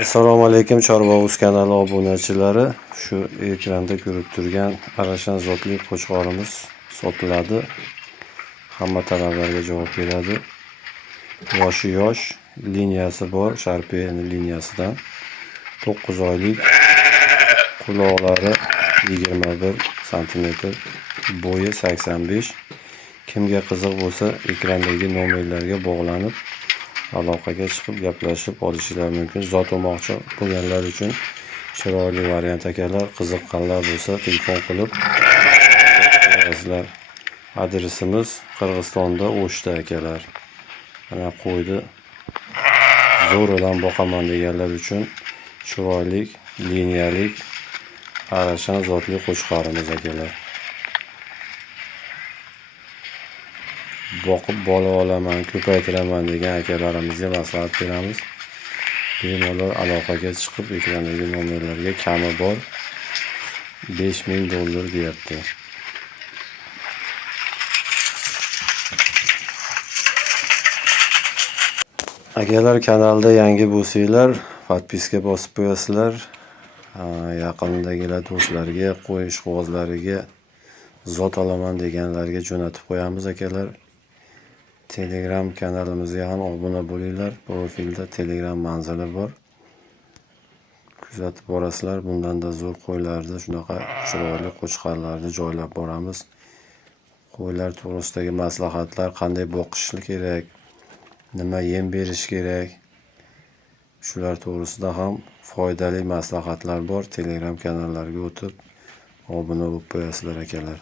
Assalomu alaykum Chorvouz kanali obunachilari. Shu ekranda ko'rib turgan Arashan zotli qo'chqorimiz sotiladi. Hamma talablarga javob beradi. Yoshi yosh, liniyasi bor, Sharpiyani liniyasidan. 9 oylik, quloqlari 21 sm, bo'yi 85. Kimga qiziq bo'lsa, ekrandagi nomerlarga bog'lanib aloqaga chiqib gaplashib olishlari mumkin. Zot olmoqchi bo'lganlar uchun chiroyli variant akalar. Qiziqqanlar bo'lsa telefon qilib so'rasizlar. Adresimiz Qirg'izistonda O'shda akalar. Mana qo'ydi zo'ridan boqaman deganlar uchun chiroyli liniyalik Arashan zotli qo'chqorimiz akalar. Boqib bola olaman, ko'paytiraman degan akalarimizga maslahat beramiz. Bemalol aloqaga chiqib ekrandagi nomerlarga kami bor $5000 deyapti. Akalar kanalda yangi bo'lsanglar, podpiska bosib qo'yasizlar. Yaqindagilar do'stlarga, qo'y ishqibozlariga zot olaman deganlarga jo'natib qo'yamiz akalar. Telegram kanalimizga ham obuna bo'linglar. Profilda Telegram manzili bor. Kuzatib borasizlar. Bundanda zo'r qo'ylarni, shunaqa chiroyli qo'chqorlarni joylab boramiz. Qo'ylar to'g'risidagi maslahatlar, qanday boqish kerak, nima yem berish kerak, shular to'g'risida ham foydali maslahatlar bor. Telegram kanallariga o'tib obuna bo'lib qo'yasizlar akalar.